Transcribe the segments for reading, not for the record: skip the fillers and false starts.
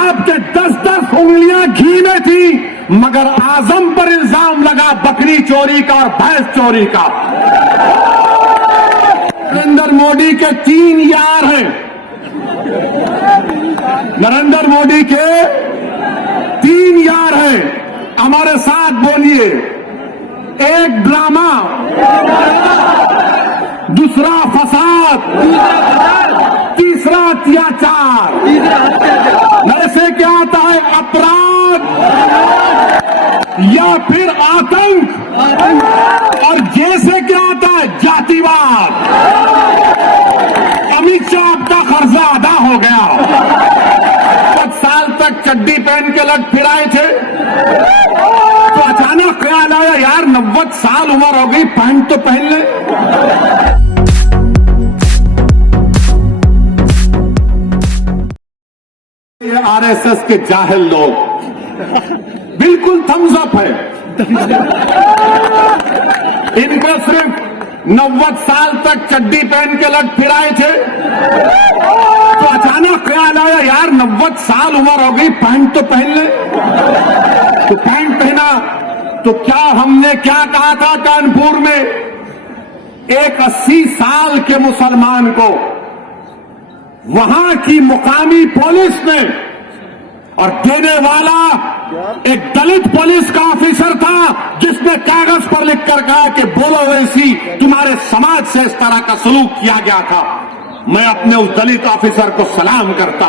आपके 10-10 उंगलियां घी में थी, मगर आजम पर इल्जाम लगा बकरी चोरी का और भैंस चोरी का। नरेंद्र मोदी के 3 यार हैं। नरेंद्र मोदी के 3 यार हैं। हमारे साथ बोलिए। एक ड्रामा, दूसरा फसाद, तीसरा अत्याचार। ऐसे क्या आता है? अपराध या फिर आतंक, और जैसे क्या आता है? जातिवाद। अमित शाह आपका कर्जा अदा हो गया। 5 साल तक चड्डी पहन के लट फिराए थे, तो अचानक ख्याल आया यार 90 साल उम्र हो गई, पैंट तो पहन ले। ये आरएसएस के जाहिल लोग बिल्कुल थम्स अप है। इनको सिर्फ 90 साल तक चड्डी पहन के लट फिराए थे, तो अचानक ख्याल आया यार 90 साल उम्र हो गई, पैंट तो पहन ले। तो पैंट पहना। तो क्या हमने क्या कहा था कानपुर में? एक 80 साल के मुसलमान को वहां की मुकामी पुलिस ने, और देने वाला एक दलित पुलिस का ऑफिसर था, जिसने कागज पर लिखकर कहा कि बोलो वैसी, तुम्हारे समाज से इस तरह का सलूक किया गया था। मैं अपने उस दलित ऑफिसर को सलाम करता।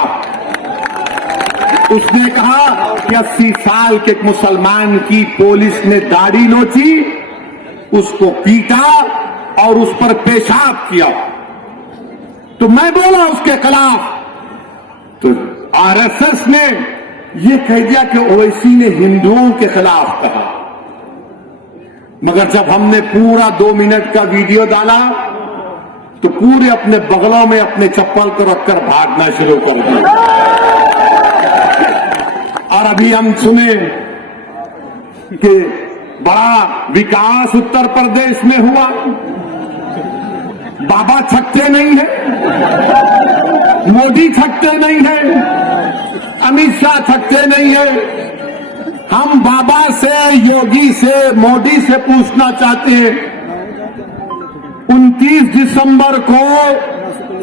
उसने कहा कि 80 साल के एक मुसलमान की पुलिस ने दाढ़ी नोची, उसको पीटा और उस पर पेशाब किया। तो मैं बोला उसके खिलाफ, तो आरएसएस ने ये कह दिया कि ओवैसी ने हिंदुओं के खिलाफ कहा। मगर जब हमने पूरा 2 मिनट का वीडियो डाला, तो पूरे अपने बगलों में अपने चप्पल को रखकर भागना शुरू कर दिया। और अभी हम सुने कि बड़ा विकास उत्तर प्रदेश में हुआ। बाबा छकते नहीं है, मोदी छकते नहीं है, अमित शाह छकते नहीं है। हम बाबा से, योगी से, मोदी से पूछना चाहते हैं, 29 दिसंबर को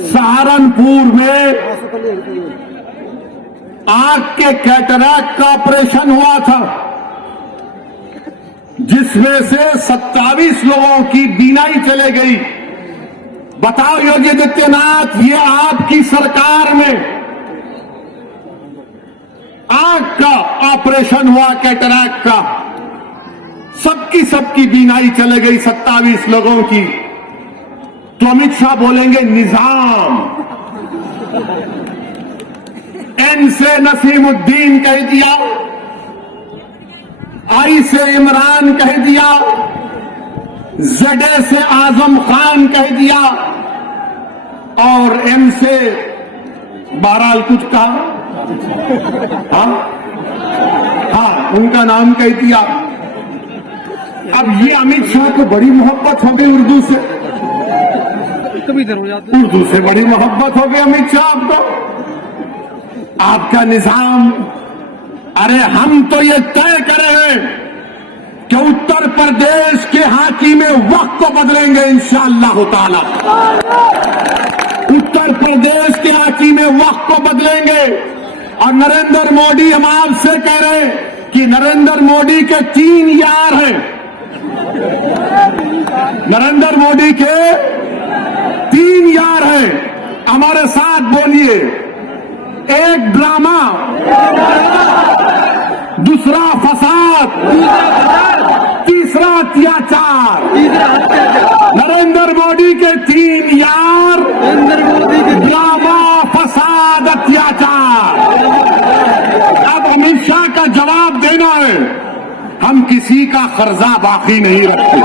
सहारनपुर में आंख के कैटरैक्ट का ऑपरेशन हुआ था, जिसमें से 27 लोगों की बीनाई चले गई। बताओ योगी आदित्यनाथ, ये आपकी सरकार में आंख का ऑपरेशन हुआ कैटरैक्ट का, सबकी बीनाई चले गई 27 लोगों की। तो अमित शाह बोलेंगे निजाम, एन से नसीमुद्दीन कह दिया, आई से इमरान कह दिया, जेडे से आजम खान कह दिया, और एम से बहरहाल कुछ कहा। हाँ, उनका नाम कह दिया। अब ये अमित शाह को बड़ी मोहब्बत हो गई उर्दू से, उर्दू से बड़ी मोहब्बत हो गई अमित शाह को। आपका निजाम, अरे हम तो ये तय करे हैं कि उत्तर प्रदेश के हाकिम वक्त को बदलेंगे इंशाअल्लाह ताला। उत्तर प्रदेश के हाकिम वक्त को बदलेंगे। और नरेंद्र मोदी, हम आपसे कह रहे हैं कि नरेंद्र मोदी के 3 यार हैं। नरेंद्र मोदी के 3 यार हैं। हमारे साथ बोलिए। एक ड्रामा, दूसरा फसाद, तीसरा अत्याचार। नरेंद्र मोदी के 3 यार, ड्रामा, फसाद, अत्याचार। अब अमित शाह का जवाब देना है। हम किसी का कर्जा बाकी नहीं रखते।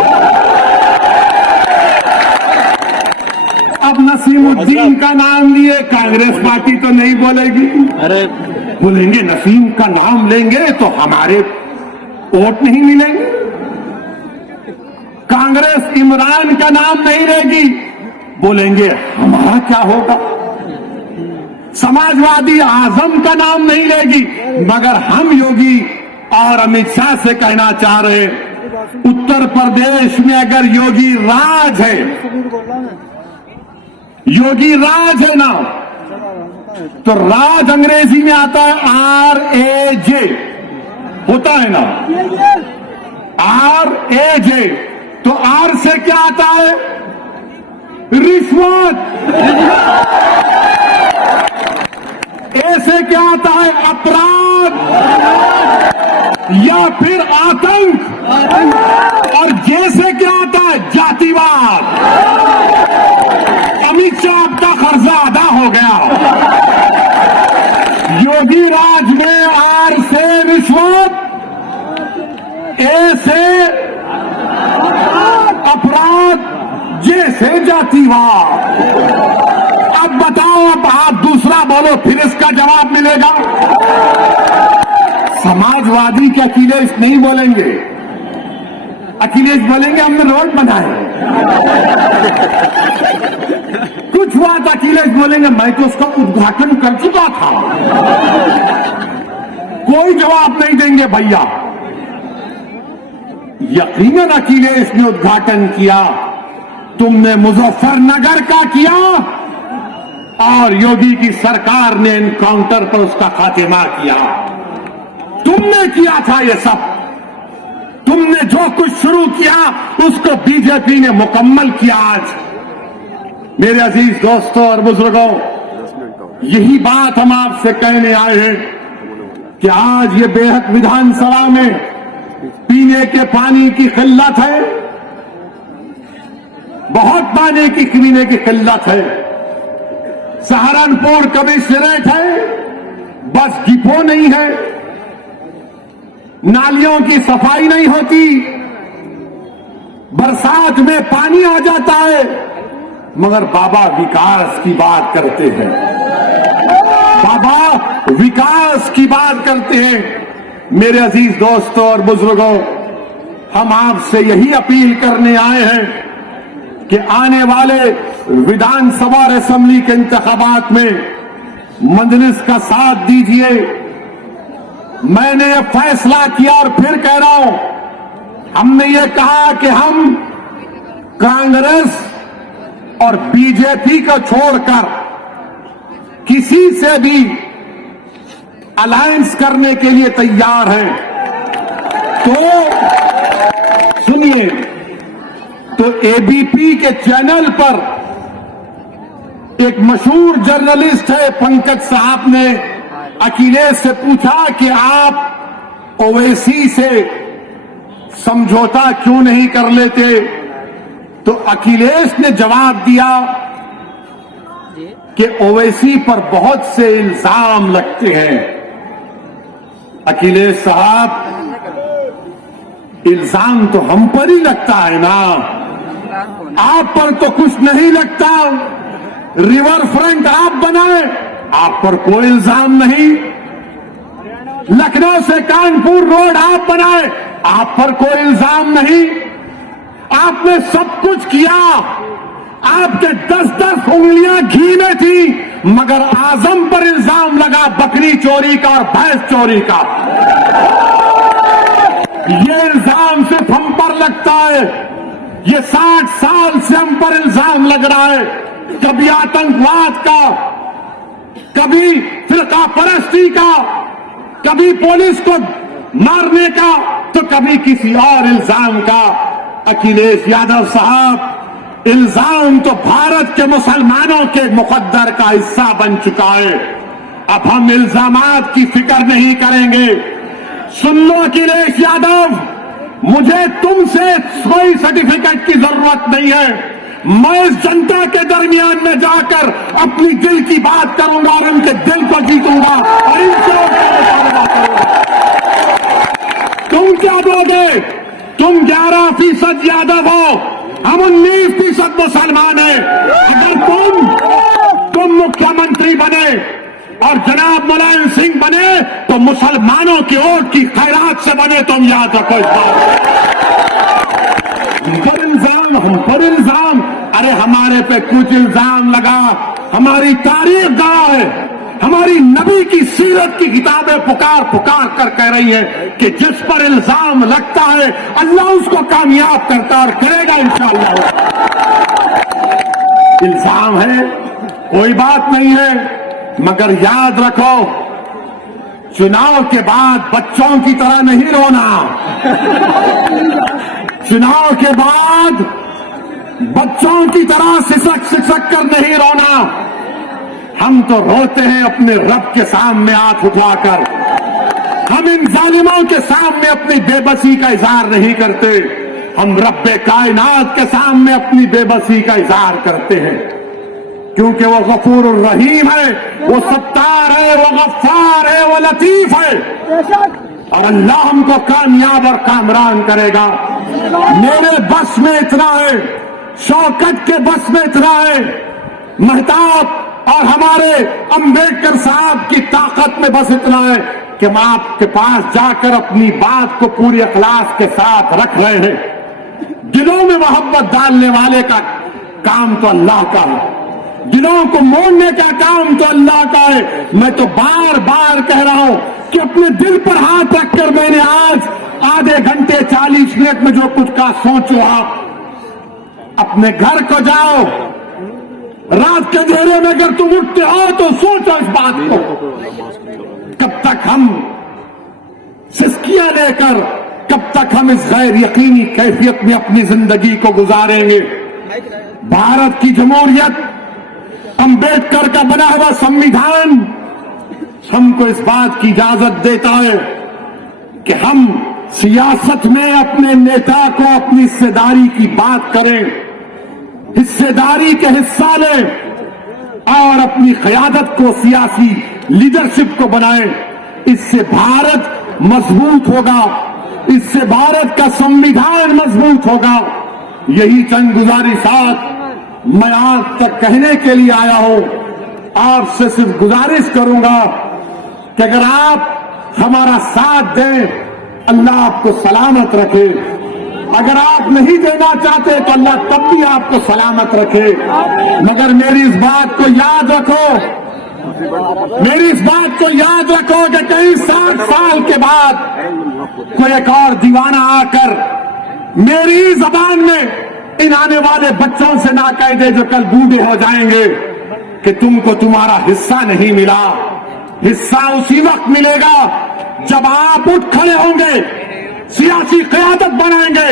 अब नसीमुद्दीन का नाम लिए, कांग्रेस पार्टी तो नहीं बोलेगी। अरे बोलेंगे नसीम का नाम लेंगे तो हमारे वोट नहीं मिलेंगे। कांग्रेस इमरान का नाम नहीं लेगी, बोलेंगे हमारा क्या होगा। समाजवादी आजम का नाम नहीं लेगी, मगर हम योगी और अमित शाह से कहना चाह रहे, उत्तर प्रदेश में अगर योगी राज है, योगी राज है ना, तो राज अंग्रेजी में आता है RAJ, होता है ना, RAJ। तो R से क्या आता है? रिश्वत। A से क्या आता है? अपराध या फिर आतंक। और J से क्या आता है? जातिवाद। अमित शाह का कर्जा अदा हो गया। योगी राज में R से रिश्वत, A से अपराध, J से जातिवाद। अब बताओ, अब आप दूसरा बोलो, फिर इसका जवाब मिलेगा। समाजवादी के अखिलेश नहीं बोलेंगे, अखिलेश बोलेंगे हमने रोड बनाए। कुछ बात अखिलेश बोलेंगे मैं तो उसका उद्घाटन कर चुका था। कोई जवाब नहीं देंगे भैया। यकीनन अखिलेश ने उद्घाटन किया, तुमने मुजफ्फरनगर का किया और योगी की सरकार ने एनकाउंटर पर उसका खात्मा किया। तुमने किया था ये सब। तुमने जो कुछ शुरू किया उसको बीजेपी ने मुकम्मल किया। आज मेरे अजीज दोस्तों और बुजुर्गों, यही बात हम आपसे कहने आए हैं कि आज ये बेहद विधानसभा में पीने के पानी की किल्लत है, बहुत पानी की पीने की किल्लत है। सहारनपुर कमिश्नरेट है, बस डिपो नहीं है, नालियों की सफाई नहीं होती, बरसात में पानी आ जाता है, मगर बाबा विकास की बात करते हैं। बाबा विकास की बात करते हैं। मेरे अजीज दोस्तों और बुजुर्गों, हम आपसे यही अपील करने आए हैं कि आने वाले विधानसभा और असेंबली के इंतखाबात में मजलिस का साथ दीजिए। मैंने ये फैसला किया और फिर कह रहा हूं, हमने ये कहा कि हम कांग्रेस और बीजेपी को छोड़कर किसी से भी अलायंस करने के लिए तैयार हैं। तो सुनिए, तो एबीपी के चैनल पर एक मशहूर जर्नलिस्ट है पंकज साहब ने अखिलेश से पूछा कि आप ओवैसी से समझौता क्यों नहीं कर लेते, तो अखिलेश ने जवाब दिया कि ओवैसी पर बहुत से इल्जाम लगते हैं। अखिलेश साहब, इल्जाम तो हम पर ही लगता है ना, आप पर तो कुछ नहीं लगता। रिवर फ्रंट आप बनाए, आप पर कोई इल्जाम नहीं। लखनऊ से कानपुर रोड आप बनाए, आप पर कोई इल्जाम नहीं। आपने सब कुछ किया, आपके 10-10 उंगलियां घी में थी, मगर आजम पर इल्जाम लगा बकरी चोरी का और भैंस चोरी का। ये इल्जाम सिर्फ हम पर लगता है, ये 60 साल से हम पर इल्जाम लग रहा है। कभी आतंकवाद का, कभी फिरका परस्ती का, कभी पुलिस को मारने का, तो कभी किसी और इल्जाम का। अखिलेश यादव साहब, इल्जाम तो भारत के मुसलमानों के मुकद्दर का हिस्सा बन चुका है। अब हम इल्जामात की फिक्र नहीं करेंगे। सुन लो अखिलेश यादव, मुझे तुमसे कोई सर्टिफिकेट की जरूरत नहीं है। मैं इस जनता के दरमियान में जाकर अपनी दिल की बात करूंगा और उनके दिल को जीतूंगा और इनसे मुकाबला करूंगा। तुम क्या दोगे? तुम 11% यादव हो, हम 19% मुसलमान हैं। अगर तुम मुख्यमंत्री बने और जनाब मुलायम सिंह बने तो मुसलमानों की वोट की खैरात से बने। तुम याद रखो इस बात। हम पर इल्जाम, अरे हमारे पे कुछ इल्जाम लगा, हमारी तारीख गवाह है, हमारी नबी की सीरत की किताबें पुकार पुकार कर कह रही है कि जिस पर इल्जाम लगता है अल्लाह उसको कामयाब करता और करेगा इंशाअल्लाह। इल्जाम है कोई बात नहीं है, मगर याद रखो चुनाव के बाद बच्चों की तरह नहीं रोना। चुनाव के बाद बच्चों की तरह सिसक सिसक कर नहीं रोना। हम तो रोते हैं अपने रब के सामने हाथ उठाकर। हम इन जालिमों के सामने अपनी बेबसी का इजहार नहीं करते, हम रब्बे कायनात के सामने अपनी बेबसी का इजहार करते हैं, क्योंकि वो गफूर रहीम है, वो सत्तार है, वो गफ्फार है, वो लतीफ है, और अल्लाह हमको कामयाब और कामरान करेगा। मेरे बस में इतना है, शौकत के बस में इतना है, महताब और हमारे अंबेडकर साहब की ताकत में बस इतना है कि हम आपके पास जाकर अपनी बात को पूरी अखलास के साथ रख रहे हैं। दिलों में मोहब्बत डालने वाले का काम तो अल्लाह का है, दिलों को मोड़ने का काम तो अल्लाह का है। मैं तो बार बार कह रहा हूं कि अपने दिल पर हाथ रखकर मैंने आज आधे घंटे 40 मिनट में जो कुछ कहा, सोचो आप अपने घर को जाओ, रात के अंधेरे में अगर तुम उठते हो तो सोचो इस बात को, कब तक हम सिस्कियां लेकर, कब तक हम इस गैर यकीनी कैफियत में अपनी जिंदगी को गुजारेंगे। भारत की जमहूरियत, अंबेडकर का बना हुआ संविधान हमको इस बात की इजाजत देता है कि हम सियासत में अपने नेता को अपनी हिस्सेदारी की बात करें, हिस्सेदारी के हिस्सा लें और अपनी क़यादत को, सियासी लीडरशिप को बनाएं। इससे भारत मजबूत होगा, इससे भारत का संविधान मजबूत होगा। यही चंद गुजारिशात मैं आज तक कहने के लिए आया हूं। आपसे सिर्फ गुजारिश करूंगा कि अगर आप हमारा साथ दें, अल्लाह आपको सलामत रखे। अगर आप नहीं देना चाहते तो अल्लाह तब भी आपको सलामत रखे। मगर मेरी इस बात को याद रखो, मेरी इस बात को याद रखो कि कई 60 साल के बाद कोई एक और दीवाना आकर मेरी जबान में इन आने वाले बच्चों से ना कह दे जो कल बूढ़े हो जाएंगे कि तुमको तुम्हारा हिस्सा नहीं मिला। हिस्सा उसी वक्त मिलेगा जब आप उठ खड़े होंगे, सियासी क़यादत बनाएंगे,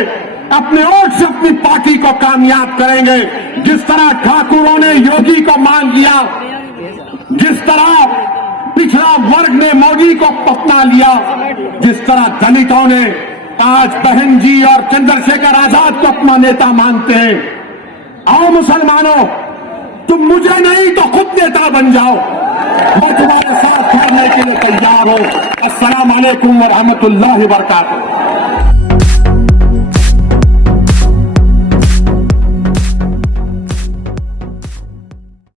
अपने वोट से अपनी पार्टी को कामयाब करेंगे। जिस तरह ठाकुरों ने योगी को मान लिया, जिस तरह पिछड़ा वर्ग ने मोदी को अपना लिया, जिस तरह दलितों ने आज बहन जी और चंद्रशेखर आजाद को अपना नेता मानते हैं। आओ मुसलमानों, तुम मुझे नहीं तो खुद नेता बन जाओ, मैं तुम्हारे साथ खड़ने के लिए तैयार हूं। अस्सलाम वालेकुम व रहमतुल्लाहि व बरकातुहू।